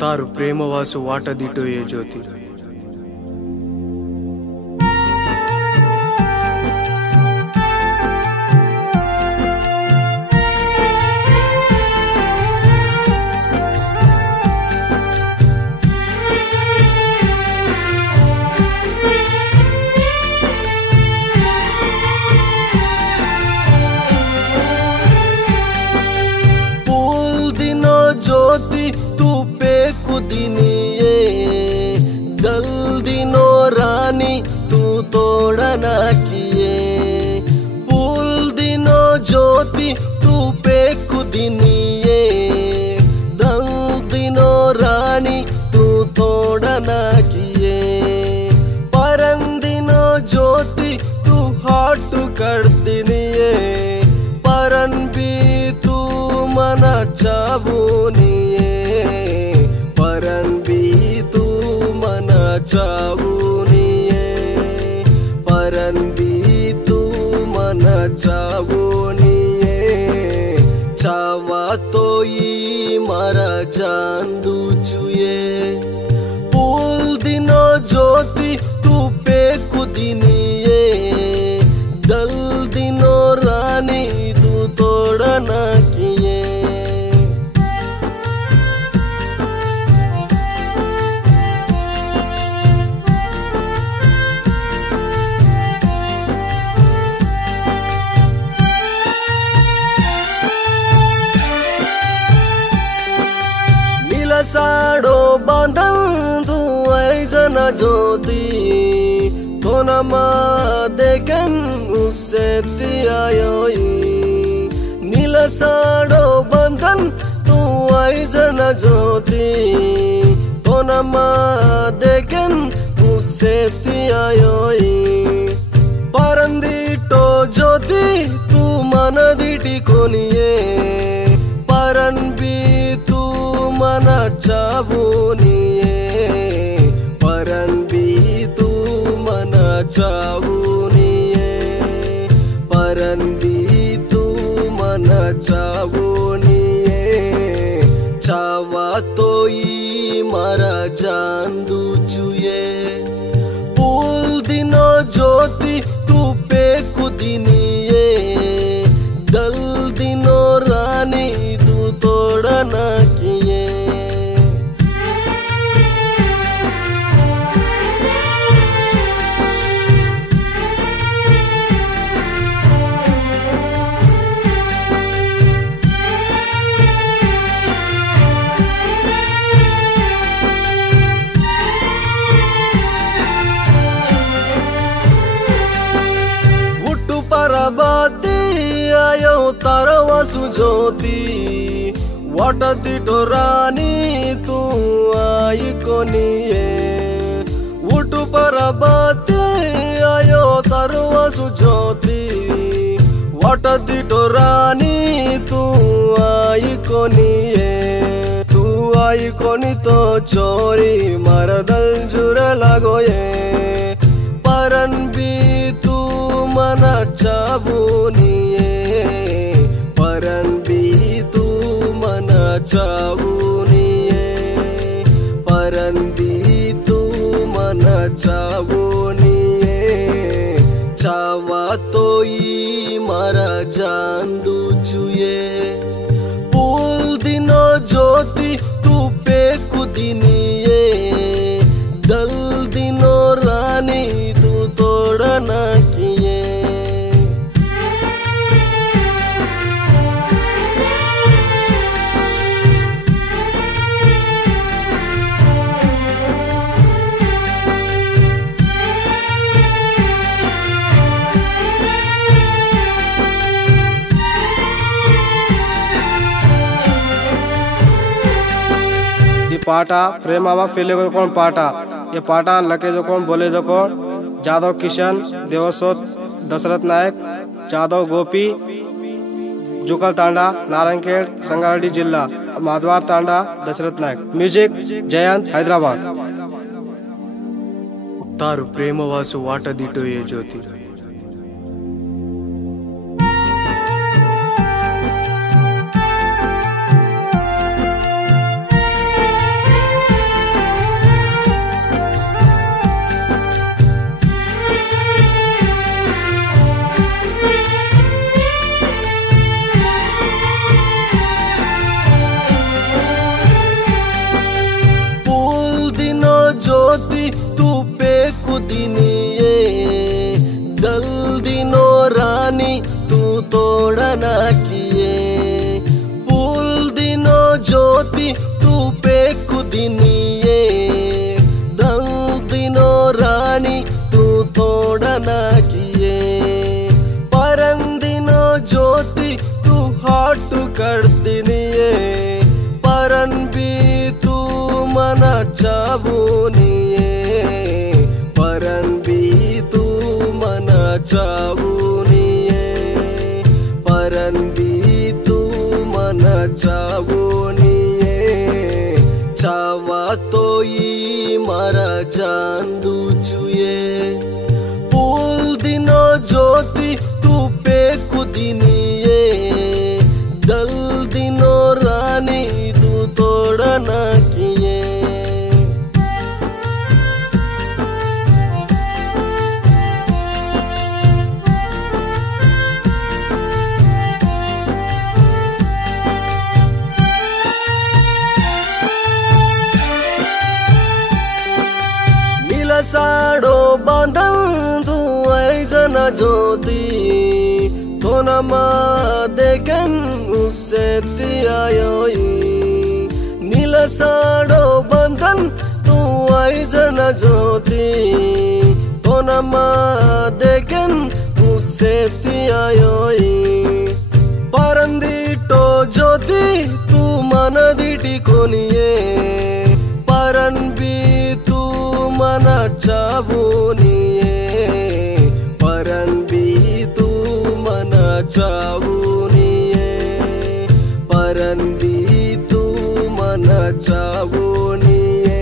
ತಾರು ಪ್ರೇಮವಾಸು ವಾಟದಿಟ್ಟೊಯೇ ಜ್ಯೋತಿ. ज्योति तू पेकु दिनिये दल दिनो रानी तू तोड़ना किए पुल दिनो ज्योति तू पेकु दिनिये दल दिनो रानी तू तोड़ना किए परन दिनो ज्योति तू हाट कर दिनिये परन भी तू मना चाबूनिये परन भी तू मना चाबूनिये परन भी तू मना चाबूनिये चावा तो ये मारा जान दूचुये पुल दिनो ज्योति तू पेकु दिनिये दल दिनो रानी तू तोड़ना किए साड़ो बांधन तू ऐसन ज्योति तो नमा देखन उससे तियायोई नील साड़ो बांधन तू ऐसन ज्योति तो नमा देखन उससे तियायोई परंदिटो ज्योति तू मन दिटी कोनिये परन भी मना चाबूनिये परन भी तू मना चाबूनिये परन भी तू मना चाबूनिये चावा तो ये मारा जान दूचुये पुल दिनो ज्योति तू पेकु दिनिये दल दिनो रानी तू तोड़ना किए परबाती आयो तरवसु ज्योति वाटदिटो रानी तू आई कोनिये उठु परबाती आयो तरवसु ज्योति वाटदिटो रानी तू आई कोनिये तू आई कोनी तो चोरी मरदल जुर लगोये परन भी तू मना चाबूनिये परन भी तू मना चाबूनिये परन भी तू मना चाबूनिये चावा तो ये मारा जान दूचुये पुल दिनो ज्योति तू पेकु दिनिये दल दिनो रानी तू तोड़ना किए पाटा प्रेमामा फेले को कौन पाटा ये पाटा लके जो कौन बोले जो कौन जादव किशन देवसोत दशरथ नायक जादव गोपी जुकल तांडा नारायणखेड़ संगारेड्डी जिला माधवार तांडा दशरथ नायक म्यूजिक जयंत हैदराबाद तारु प्रेमवासु वाटदिಟ್ಟೊಯೇ ಜ್ಯೋತಿ. रानी तू तोड़ना किए पुल दिनो ज्योति तू पेकु दिनिए दल दिनो रानी तू तोड़ना किए परंदिनो ज्योति तू हाट कर दिनिए परन भी तू मना चाबुनिए परन भी तू मना चाबुनिए परन भी तू मना चाबुनिए चावा तो ई मारा जान दुचुए पुल दिनो ज्योति तू पेकु दिनिए दल दिनो रानी तू तोड़ना किए साड़ो बांधन तू ऐसन ज्योति तो नमा देखन उससे तियायोई नील साड़ो बांधन तू ऐसन ज्योति तो नमा देखन उससे तियायोई परंदिटो ज्योति तू मन दिटी कोनिए परन भी मना चाबुनिए परन भी तू मना चाबुनिए परन भी तू मना चाबुनिए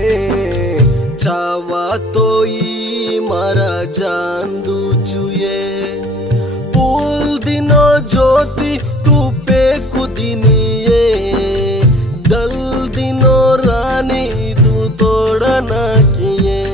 चावा तो ई मारा जान दुचुए पुल दिनो ज्योति तू पेकु दिनिए दल दिनो रानी तू तोड़ना किए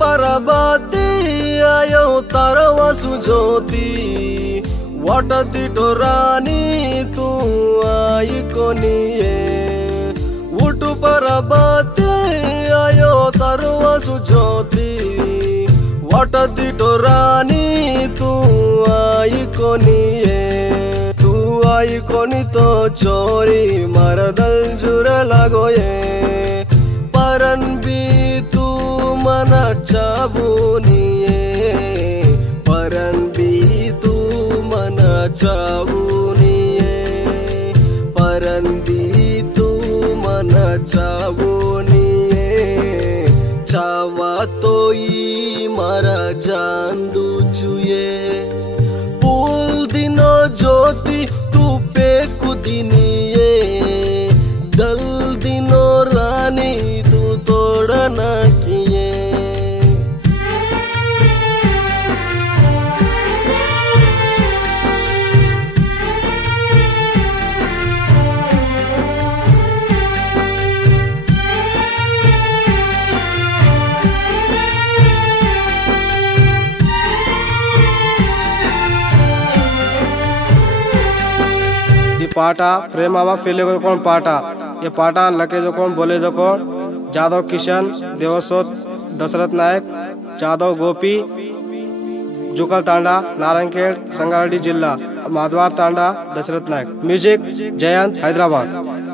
परबाती आयो तरवसु ज्योति वाटदिटो रानी तू आई कोनिए उठु परबाती आयो तरवसु ज्योति वाटदिटो रानी तू आई कोनिए तू आई कोनी तो चोरी मरदल जुर लगोए परन भी तू मना चाबुनिए परन भी तू मना चाबुनिए परन भी तू मना चाबुनिए चावा तो ई मारा जान दुचुए पुल दिनो ज्योति तू पेकु दिनिए दल दिनो रानी तू तोड़ना किए पाटा प्रेमामा फेले को कौन पाटा ये पाटा लके जो कौन बोले जो कौन जादव किशन देवसोत दशरथ नायक जादव गोपी जुकल तांडा नारायणखेड़ संगारेड्डी जिला माधवार तांडा दशरथ नायक म्यूजिक जयंत हैदराबाद।